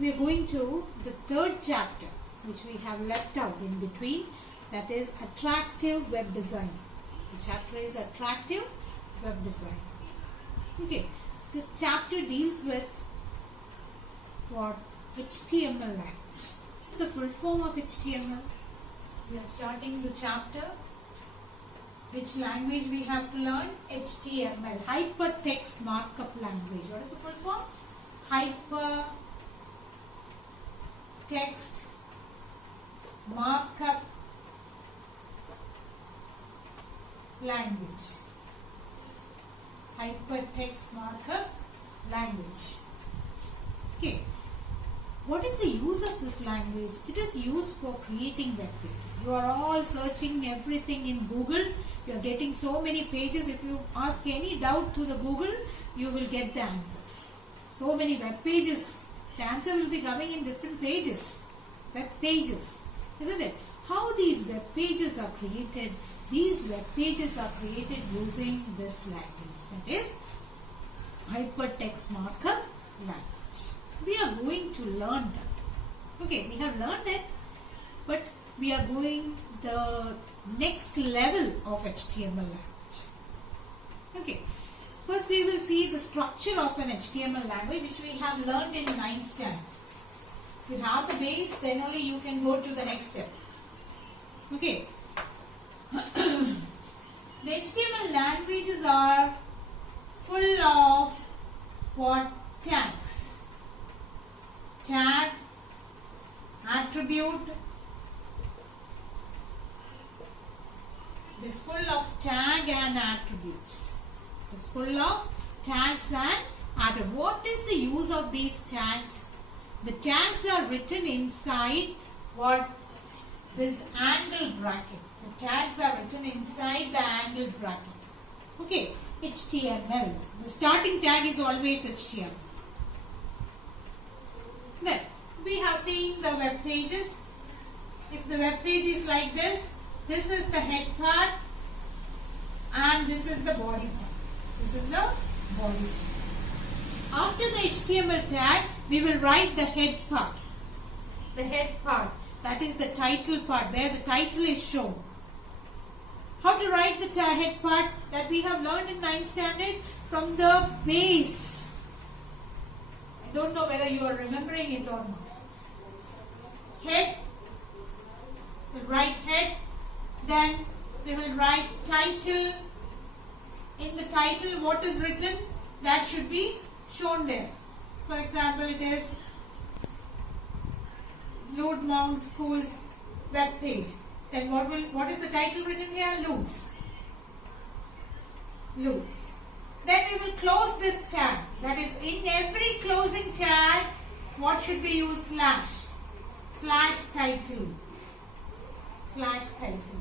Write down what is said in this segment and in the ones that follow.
we are going to the third chapter, which we have left out in between, that is attractive web design. The chapter is attractive web design. Okay, this chapter deals with what? HTML language. What's the full form of HTML? We are starting the chapter. Which language we have to learn? HTML, Hypertext Markup Language. What is the full form? Hypertext Markup Language. Hypertext Markup Language. Okay. What is the use of this language? It is used for creating web pages. You are all searching everything in Google. You are getting so many pages. If you ask any doubt to the Google, you will get the answers. So many web pages. The answer will be coming in different pages. Web pages. Isn't it? How these web pages are created? These web pages are created using this language. That is Hypertext Markup Language. We are going to learn that. Okay, we have learned it, but we are going the next level of HTML language. Okay, first we will see the structure of an HTML language, which we have learned in 9th standard. If you have the base, then only you can go to the next step. Okay. The HTML languages are full of what? Tags. Tag, attribute. It is full of tag and attributes. It is full of tags and attributes. What is the use of these tags? The tags are written inside what? This angle bracket. The tags are written inside the angle bracket. Okay, HTML. The starting tag is always HTML. Then we have seen the web pages. If the web page is like this is the head part and this is the body part. This is the body part. After the HTML tag, we will write the head part. The head part, that is the title part, where the title is shown. How to write the head part? That we have learned in 9th standard from the base. I don't know whether you are remembering it or not. Head, we'll write head, then we will write title. In the title, what is written? That should be shown there. For example, it is Load Mount School's web page. Then what is the title written here? Loads. Loads. Then we will close this tag. That is, in every closing tag, what should be used? Slash. Slash title. Slash title.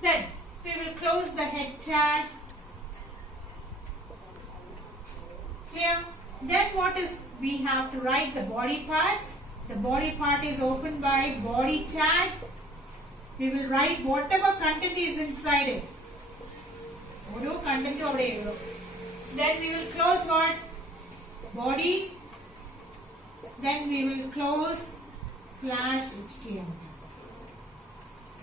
Then we will close the head tag. Clear? Then what is? We have to write the body part. The body part is opened by body tag. We will write whatever content is inside it. Then we will close what? Body. Then we will close slash HTML.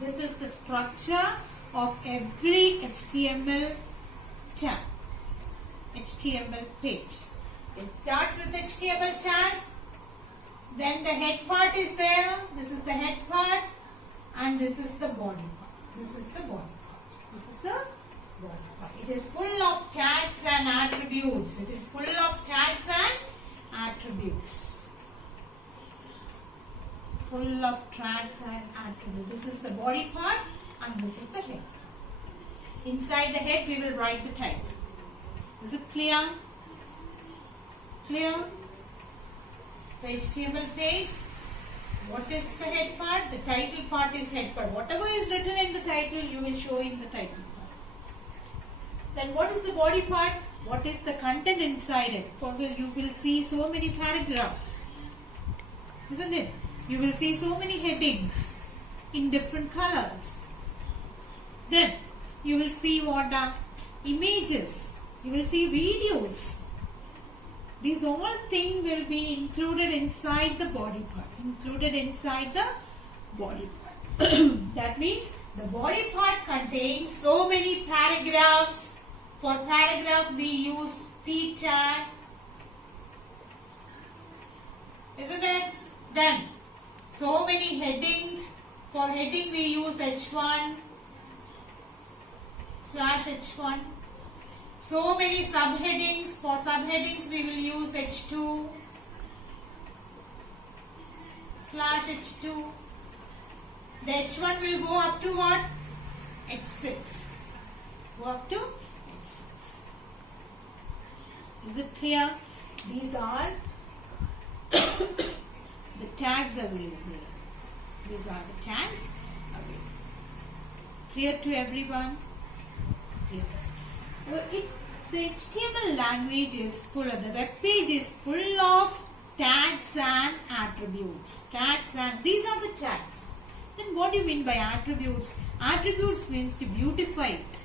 This is the structure of every HTML tag. HTML page. It starts with HTML tag. Then the head part is there. This is the head part. And this is the body part. This is the body part. This is the body part. It is full of tags and attributes. It is full of tags and attributes. Full of tags and attributes. This is the body part and this is the head. Inside the head we will write the title. Is it clear? Clear? The HTML page. What is the head part? The title part is head part. Whatever is written in the title, you will show in the title part. Then what is the body part? What is the content inside it? Further, you will see so many paragraphs. Isn't it? You will see so many headings in different colors. Then you will see what images. You will see videos. These all things will be included inside the body part. Included inside the body part. That means the body part contains so many paragraphs. For paragraph we use P tag. Isn't it? Then so many headings. For heading we use H1 slash H1. So many subheadings. For subheadings we will use H2 slash H2. The H1 will go up to what? H6. Go up to H6. Is it clear? These are the tags available. These are the tags available. Clear to everyone? Yes. The HTML language is full of, the web page is full of tags and attributes. Tags and, these are the tags. Then what do you mean by attributes? Attributes means to beautify it.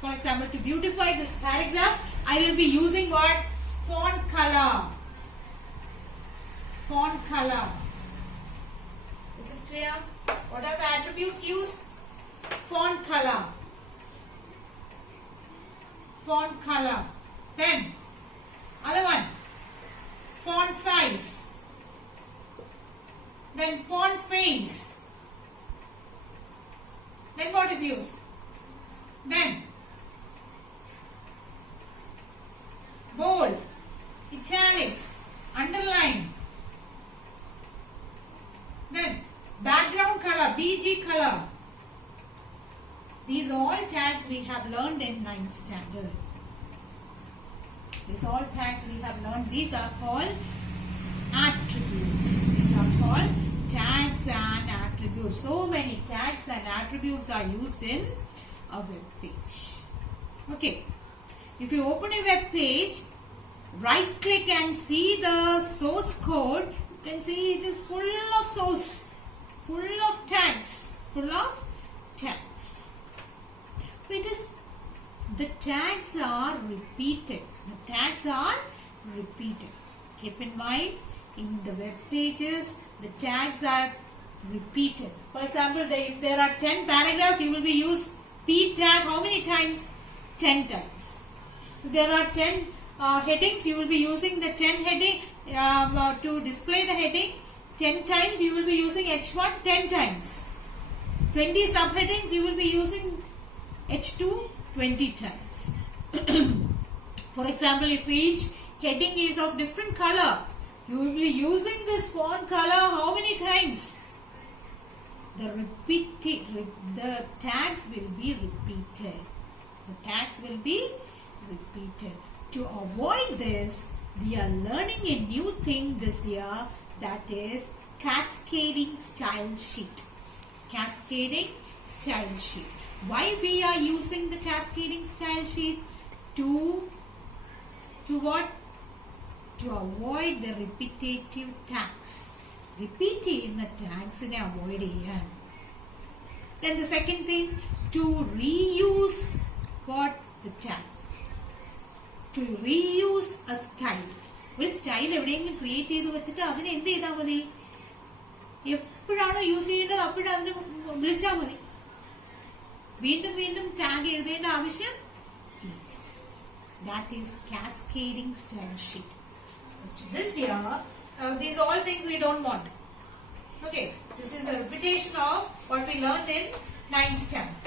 For example, to beautify this paragraph, I will be using what? Font color. Font color. Is it clear? What are the attributes used? Font color. Font color. Then, other one. Font size. Then font face. Then what is used? Then bold, italics, underline. Then background color, BG color. These all tags we have learned in 9th standard. These all tags we have learned. These are called attributes. These are called tags and attributes. So many tags and attributes are used in a web page. Okay. If you open a web page, right click and see the source code, you can see it is full of source, full of tags, full of tags. It is, the tags are repeated. The tags are repeated. Keep in mind, in the web pages, the tags are repeated. For example, if there are 10 paragraphs, you will be used P tag how many times? 10 times. If there are 10 headings, you will be using the 10 heading to display the heading 10 times. You will be using H1 10 times. 20 subheadings, you will be using H2 20 times. For example, if each heading is of different color, you will be using this font color how many times? The tags will be repeated. The tags will be repeated. To avoid this, we are learning a new thing this year, that is cascading style sheet. Cascading style sheet. Why we are using the cascading style sheet? To what? To avoid the repetitive tags. Repeat in the tags and avoid it. Then the second thing, to reuse what? The tag. To reuse a style. ഒരു style എവിടെയെങ്കിലും create ചെയ്ത് വെച്ചിട്ട് അതിനെ എന്ത് ചെയ്താൽ മതി? എപ്പോഴാണോ use ചെയ്യേണ്ടത് അപ്പോഴും അതിന് വിളിച്ചാൽ മതി. വീണ്ടും വീണ്ടും ടാഗ് എഴുതേണ്ട ആവശ്യം ഇല്ല. That is cascading style sheet. This year, these all things we don't want. Okay, this is a repetition of what we learned in 9th standard.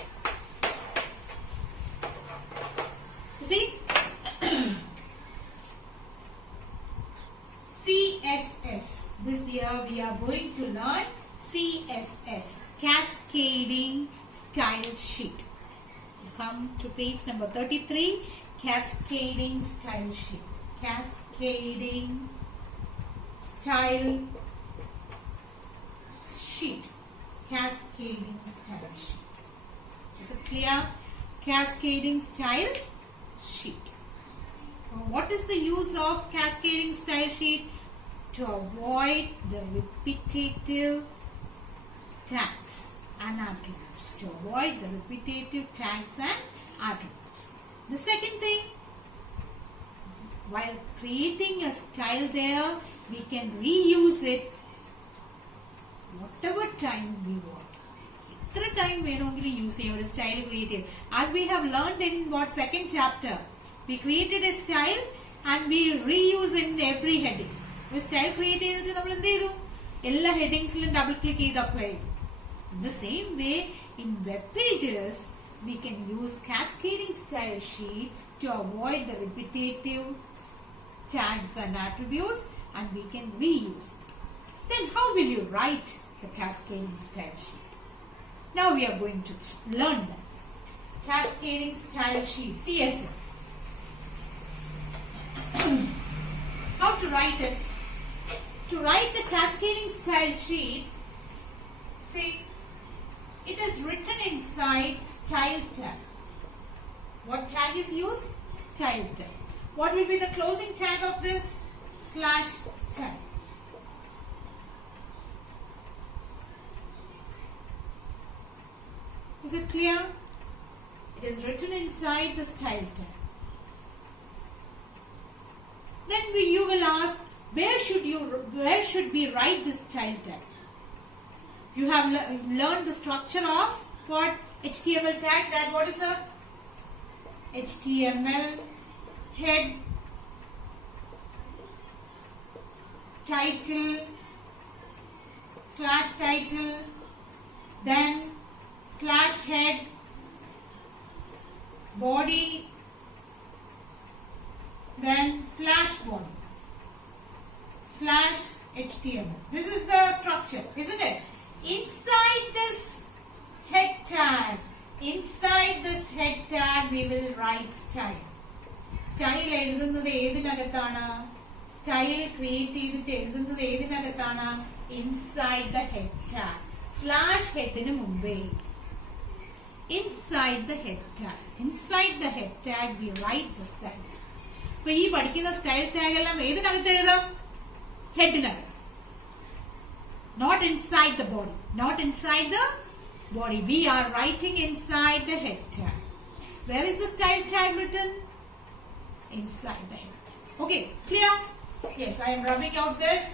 You see? CSS. This year we are going to learn CSS, cascading style sheet. Come to page number 33, cascading style sheet. Cascading style sheet. Cascading style sheet. Is it clear? Cascading style sheet. What is the use of cascading style sheet? To avoid the repetitive tags and attributes. To avoid the repetitive tags and attributes. The second thing, while creating a style there, we can reuse it whatever time we want. Etra time venongile use cheyyam oru style create cheyyam. As we have learned in what second chapter, we created a style and we reuse in every heading. ഒരു style create ചെയ്തിട്ട് നമ്മൾ എന്ത് ചെയ്തു? എല്ലാ headingsലും double click ചെയ്ത് apply ചെയ്തു. In the same way, in web pages, we can use cascading style sheet to avoid the repetitive tags and attributes, and we can reuse it. Then how will you write the cascading style sheet? Now we are going to learn that. Cascading style sheet, CSS. How to write it? To write the cascading style sheet, see, it is written inside style tag. What tag is used? Style tag. What will be the closing tag of this? /style. Is it clear? It is written inside the style tag. Then you will ask, where should we write this style tag? You have learned the structure of what? HTML tag. That what is the HTML head, title, /title, then /head, body, then /body, /HTML. This is the structure, isn't it? Inside this head tag, we will write style. Style എഴുതുന്നത് ഏതിനകത്താണ്? Style create ചെയ്തിട്ട് എഴുതുന്നത് ഏതിനകത്താണ്? Inside the head tag. /headന് മുമ്പേ. Inside the head tag we write the style. അപ്പോൾ ഈ പഠിക്കുന്ന style tag എല്ലാം ഏതിനകത്ത് എഴുതാം? ഹെഡിനകത്ത്. Not inside the body. We are writing inside the head tag. Where is the style tag written? Inside the head tag. Okay, clear? Yes, I am rubbing out this.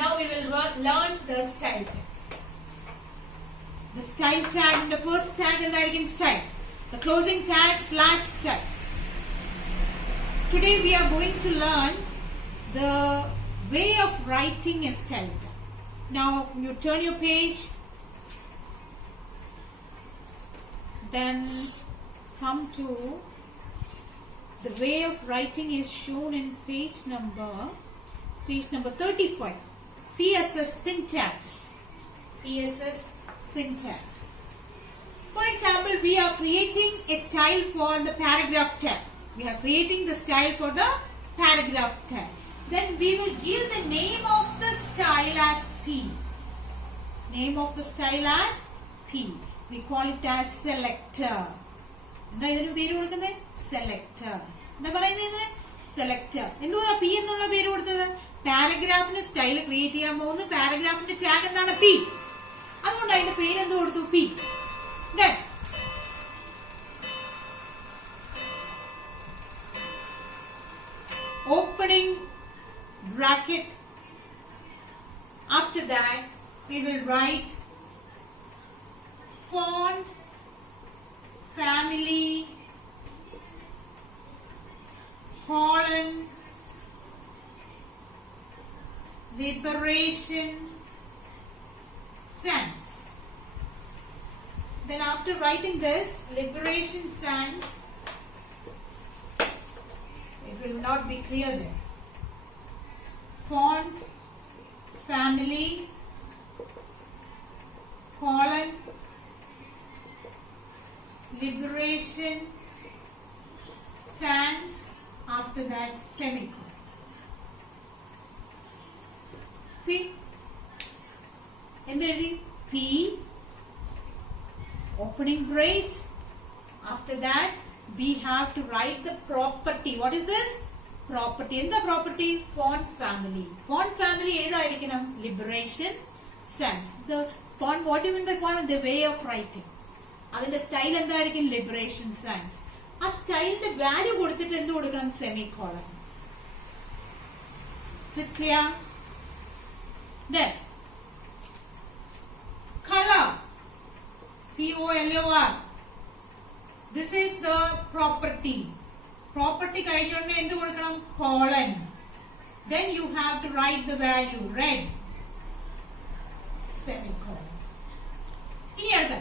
Now we will learn the style tag. The style tag, the first tag is the style. The closing tag /style. Today we are going to learn the way of writing a style tag. Now you turn your page, then come to the way of writing is shown in page number 35. CSS syntax. For example, we are creating a style for the paragraph tag. Then we will give the name of the style as P. We call it as selector. എന്താ ഇതിന് പേര് കൊടുക്കുന്നത്? Selector. എന്താ പറയുന്നത്? Selector. എന്തുകൊണ്ടാണ് P എന്നുള്ള പേര് കൊടുത്തത്? പാരഗ്രാഫിന് സ്റ്റൈൽ ക്രിയേറ്റ് ചെയ്യാൻ പോകുന്ന പാരഗ്രാഫിന്റെ ടാഗ് എന്താണ്? പി. അതുകൊണ്ട് അതിന്റെ പേര് എന്ത് കൊടുത്തു? P. Opening bracket. After that, we will write font, family, colon, liberation, sans. Then after writing this, liberation sans, it will not be clear there. Font, family, colon, liberation, sans, after that semicolon. See? In the P, opening brace. After that, we have to write the property. What is this? Property. In the property, font family. Font family is liberation, sans. The font, what do you mean by font? The way of writing. That is the style and the liberation sans. ആ സ്റ്റൈലിന്റെ value കൊടുത്തിട്ട് എന്ത് കൊടുക്കണം? Semicolon. Is it clear? Then color, COLOR. This is the property. Property കഴിഞ്ഞുകൊണ്ട് എന്ത് കൊടുക്കണം? colon. Then you have to write the value red, semicolon. ഇനി അടുത്ത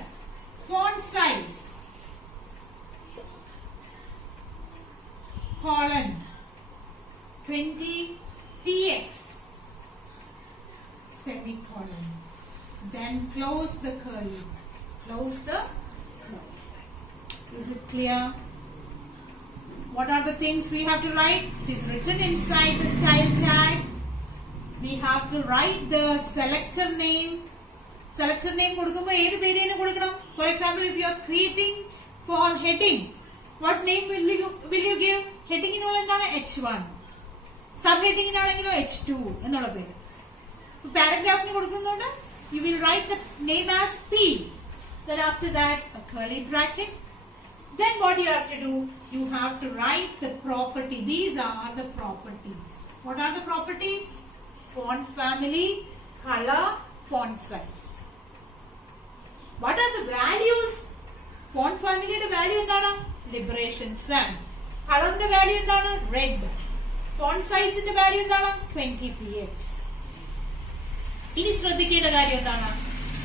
font size, colon 20 px, semicolon. Then close the curly. Close the curly. Is it clear? What are the things we have to write? It is written inside the style tag. We have to write the selector name. Selector name കൊടുക്കുമ്പോൾ ഏത് പേരിന് കൊടുക്കണം? For example, if you are creating for heading, what name will you give? Heading നുള്ള എന്താണ്? H1. Subheading ആണെങ്കിലോ H2 എന്നുള്ള പേര്. Paragraphന് കൊടുക്കുന്നുണ്ട്, you will write the name as P. Then after that a curly bracket. Then what you have to do? You have to write the property. These are the properties. What are the properties? Font family, color, font size. What are the values? Font family യുടെ value എന്താണ്? Liberation sun. Color ന്റെ value എന്താണ്? Red. Font size ന്റെ value എന്താണ്? 20 px. ഇനി ശ്രദ്ധിക്കേണ്ട കാര്യം എന്താണ്?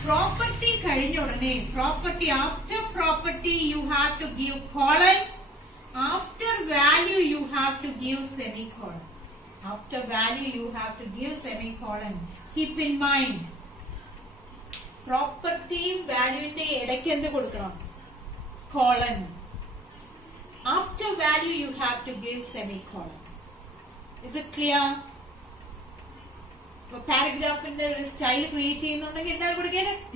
Property കഴിഞ്ഞ ഉടനെ property, after property you have to give colon, after value you have to give semicolon. After value you have to give semicolon. Keep in mind, property value ന്റെ ഇടയ്ക്ക് എന്ത് കൊടുക്കണം? Colon. After value you have to give semicolon. Is it clear? പാരഗ്രാഫിന്റെ ഒരു style create ചെയ്യുന്നുണ്ടെങ്കിൽ എന്താ കൊടുക്കേണ്ടത്? P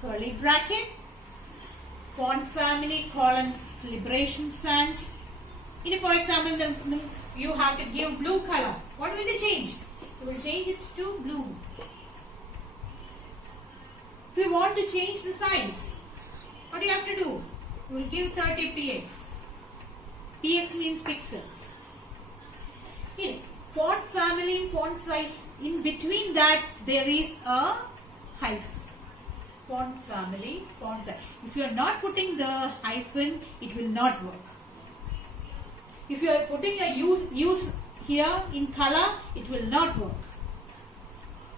curly bracket, font family, colons, liberation sans. ഇനി for example you have to give blue color. What will you change? You will change it to blue. If you want to change the size, what do you have to do? You will give 30 px. Px means pixels. Here, font family, font size, in between that there is a hyphen. Font family, font size. If you are not putting the hyphen, it will not work. If you are putting a use here in color, it will not work.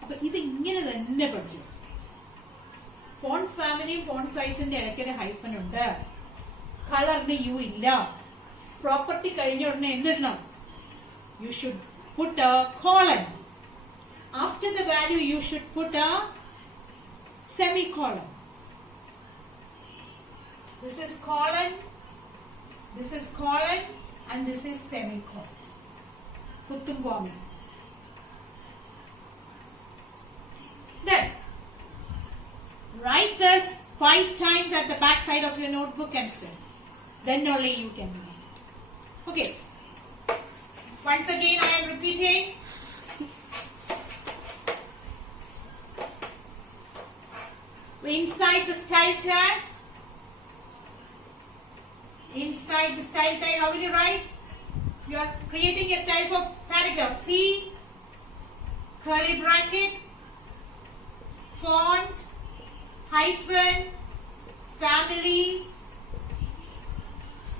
But ഇത് ഇങ്ങനെ തന്നെ പഠിച്ചു. Font family, font size ന്റെ ഇടയ്ക്ക് ഒരു hyphen ഉണ്ട്. കളറിന് U ഇല്ല. Property കഴിഞ്ഞ ഉടനെ എന്തിടണം? You should put a colon. After the value you should put a semicolon. This is colon, this is colon, and this is semicolon. Kuttum komma. Then write this 5 times at the back side of your notebook and study. Then only you can learn. Okay. Once again I am repeating. Inside the style tag. Inside the style tag, how will you write? You are creating a style for paragraph. P curly bracket, font, hyphen, family,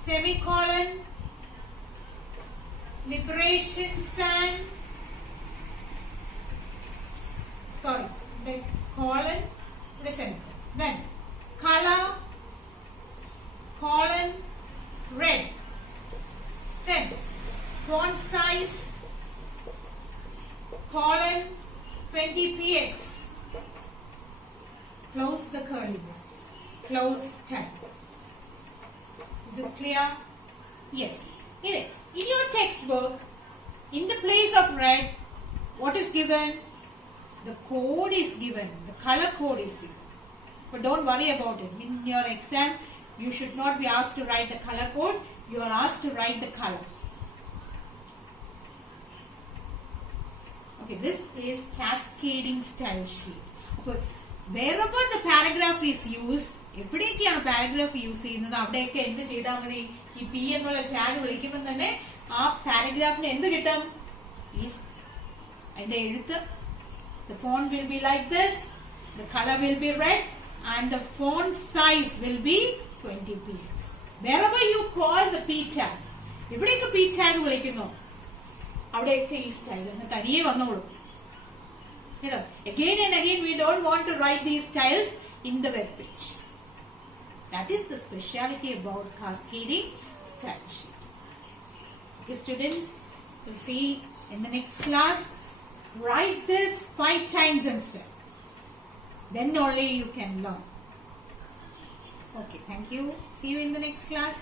semicolon, liberation sun, colon, semicolon. Then color, colon, red. Then font size, colon, 20 px. Close the curly bracket. Close tag. Is it clear? Yes. In your textbook, in the place of red, what is given? The code is given. The color code is given. But don't worry about it. In your exam, you should not be asked to write the color code. You are asked to write the color. Okay, this is cascading style sheet. wherever the paragraph is used, എവിടെയൊക്കെയാണ് paragraph use ചെയ്യുന്നത് അവിടെയൊക്കെ എന്ത് ചെയ്താൽ മതി? ഈ P എന്നുള്ള tag വിളിക്കുമ്പോൾ തന്നെ ആ പാരഗ്രാഫിന് എന്ത് കിട്ടും? അതിന്റെ എഴുത്ത്, the font will be like this, the color will be red, and the font size will be 20 px. Wherever you call the p tag, എവിടെയൊക്കെ p tag വിളിക്കുന്നു അവിടെയൊക്കെ ഈ സ്റ്റൈൽ തനിയെ വന്നോളൂ. Again and again we don't want to write these styles in the web page. That is the speciality about cascading style sheet. Okay students, we'll see in the next class. Write this 5 times instead. Then only you can learn. Okay, thank you. See you in the next class.